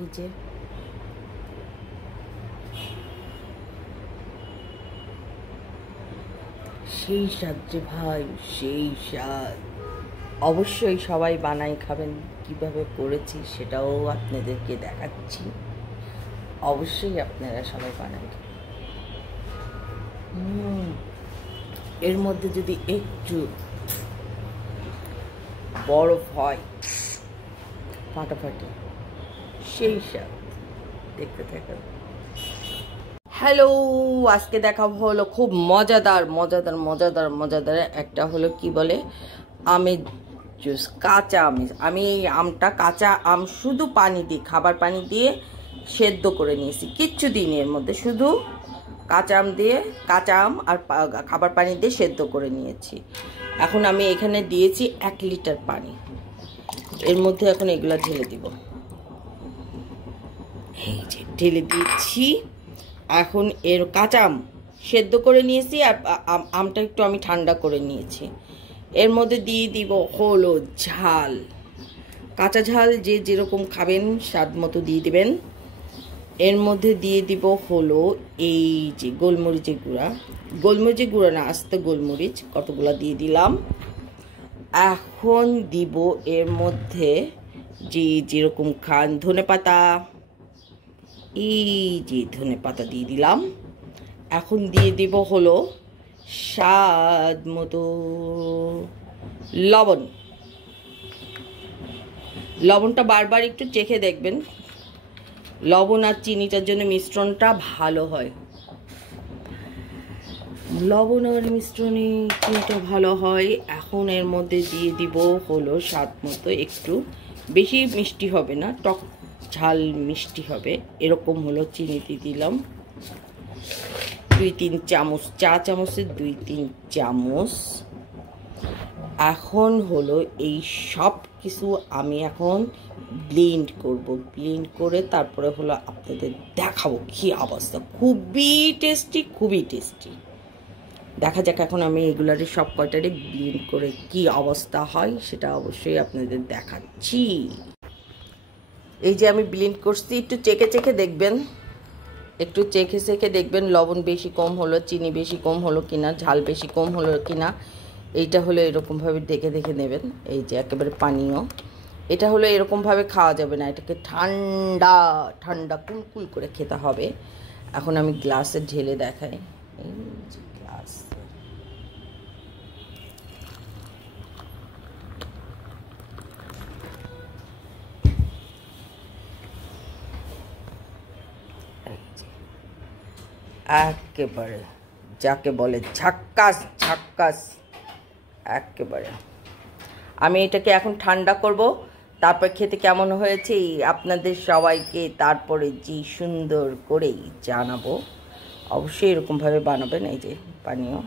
এই যে সেই স্বাদ যে ভাই, সেই স্বাদ। অবশ্যই সবাই বানাই খাবেন। কিভাবে করেছি সেটাও আপনাদেরকে দেখাচ্ছি। অবশ্যই আপনারা সবাই বানাই খাবেন। এর মধ্যে যদি একটু বরফ হয় ফাটাফাটি, সেই স্বাদ। দেখতে থাকুন। হ্যালো, আজকে দেখাবো হলো খুব মজাদার মজাদার মজাদার মজাদার একটা হলো কি বলে আমের জুস, কাঁচা আম। আমি এই আমটা কাঁচা আম শুধু পানি দিয়ে, খাবার পানি দিয়ে সেদ্ধ করে নিয়েছি, কিচ্ছু দিইনি এর মধ্যে, শুধু কাঁচা আম দিয়ে, কাঁচা আম আর খাবার পানি দিয়ে সেদ্ধ করে নিয়েছি। এখন আমি এখানে দিয়েছি 1 লিটার পানি। এর মধ্যে এখন এগুলা ঢেলে দিব। এই যে ঢেলে দিচ্ছি। এখন এর কাঁচা আম সেদ্ধ করে নিয়েছি আর আমটা একটু আমি ঠান্ডা করে নিয়েছি। এর মধ্যে দিয়ে দিব হলো ঝাল, কাঁচা ঝাল যে যেরকম খাবেন স্বাদ মতো দিয়ে দিবেন। এর মধ্যে দিয়ে দিব হলো এই যে গোলমরিচের গুঁড়া, গোলমরিচের গুঁড়া না, আস্তে গোলমরিচ কতগুলা দিয়ে দিলাম। এখন দিব এর মধ্যে যে যেরকম খান ধনেপাতা, এই যে ধনেপাতা দিয়ে দিলাম। এখন দিয়ে দিব হলো স্বাদ মতো লবণ। লবণটা বারবার একটু চেখে দেখবেন, লবণ আর চিনিটার জন্য মিশ্রণটা ভালো হয়। লবণ আর মিশ্রণে চিনিটা ভালো হয়। এখন এর মধ্যে দিয়ে দিব হলো স্বাদ মতো, একটু বেশি মিষ্টি হবে না, টক ঝাল মিষ্টি হবে এরকম হলো চিনি দিয়ে দিলাম। 2-3 চামচ, চা চামচের 2-3 চামচ। এখন হলো এই সব কিছু আমি এখন ব্লেন্ড করব। ব্লেন্ড করে তারপরে হলো আপনাদের দেখাবো কি অবস্থা। খুবই টেস্টি, খুবই টেস্টি। দেখা যাক এখন আমি এগুলারে সব কয়টারে ব্লেন্ড করে কি অবস্থা হয় সেটা অবশ্যই আপনাদের দেখাচ্ছি। এই যে আমি ব্লেন্ড করছি, একটু চেখে চেখে দেখবেন, একটু চেখে চেখে দেখবেন লবণ বেশি কম হলো, চিনি বেশি কম হলো কিনা, ঝাল বেশি কম হলো কিনা। এইটা হলো এরকমভাবে দেখে দেখে নেবেন। এই যে একেবারে পানীয়, এটা হলো এরকমভাবে খাওয়া যাবে না, এটাকে ঠান্ডা ঠান্ডা কুলকুল করে খেতে হবে। এখন আমি গ্লাসে ঢেলে দেখাই। এই যে গ্লাস, একেবারে যাকে বলে ঝাক্কাস ঝাক্কাস একেবারে। আমি এটাকে এখন ঠান্ডা করব, তারপর খেতে কেমন হয়েছে আপনাদের সবাইকে তারপরে যে সুন্দর করেই জানাবো। অবশ্যই এরকমভাবে বানাবেন। এই যে পানীয়।